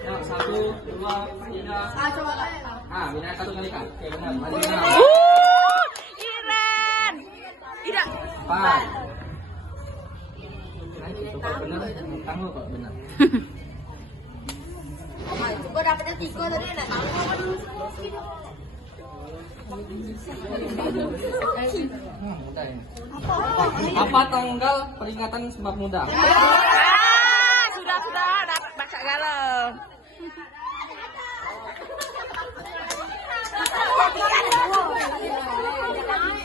Ya, 1, 2, 3. Ah, Mina satu kali kak. Oke, benar. Maju Mina. Iren. Tidak. 4. Nah, itu kok benar. Tangguh kok benar. Gue dapetnya 3 tadi enak. Mudah ya. Apa tanggal peringatan Sumpah Pemuda? Sudah dapat baca galau.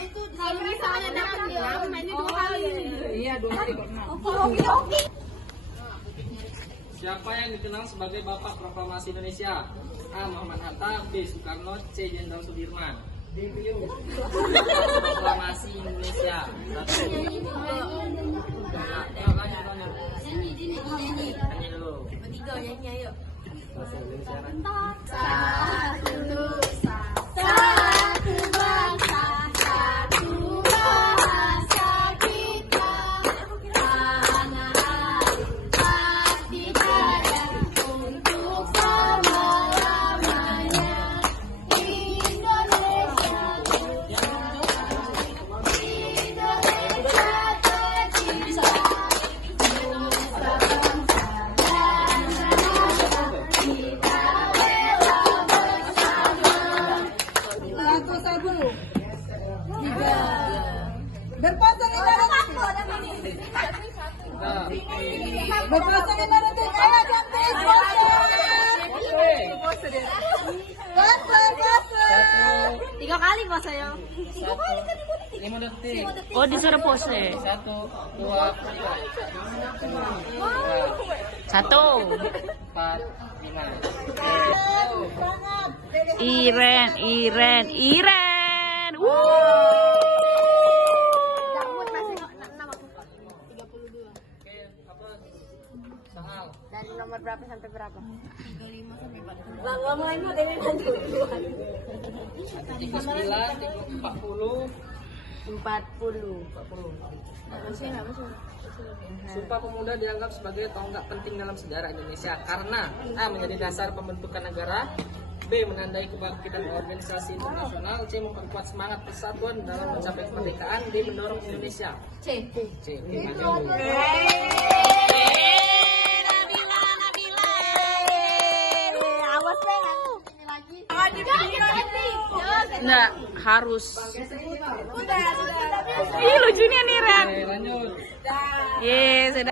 Itu kalau misalnya dapat dia mainnya 2 kali. Iya, 2 kali kok. Siapa yang dikenal sebagai Bapak Proklamasi Indonesia? A. Muhammad Hatta, B. Soekarno, C. Jenderal Sudirman. Proklamasi Indonesia. 1. Ayo lanjut. Nyanyi dulu. Bertiga nyanyi ayo. Bahasa Indonesia kan? Satu Nusa, satu bangsa, satu bahasa kita. Tanah air pasti jaya untuk selama-lamanya. Indonesia tercinta. Nusa bangsa dan bangsa kita rela bersama. 1, 3. Berpasang indra detik. Berpasang indra detik. Ayo cantik. Pose. 3 kali pose ya. 5 detik. Oh, disuruh pose. 1, 2, 1. 4, 5. Iren. Damut masih 6 aku. 32. Oke, apa? Sangal. Dari nomor berapa sampai berapa? 35 sampai 40. Bang, mulai mau dari lanjut duluan. 39, 40. 40. Sumpah Pemuda dianggap sebagai tonggak penting dalam sejarah Indonesia karena A. menjadi dasar pembentukan negara, B. menandai kebangkitan organisasi internasional, C. memperkuat semangat persatuan dalam mencapai kemerdekaan, D. mendorong Indonesia. C. C. Oke, maju. Awas deh. Ini lagi. Enggak, harus. Sudah. Ih, lucunya nih, Ren. Oke, lanjut. Yes,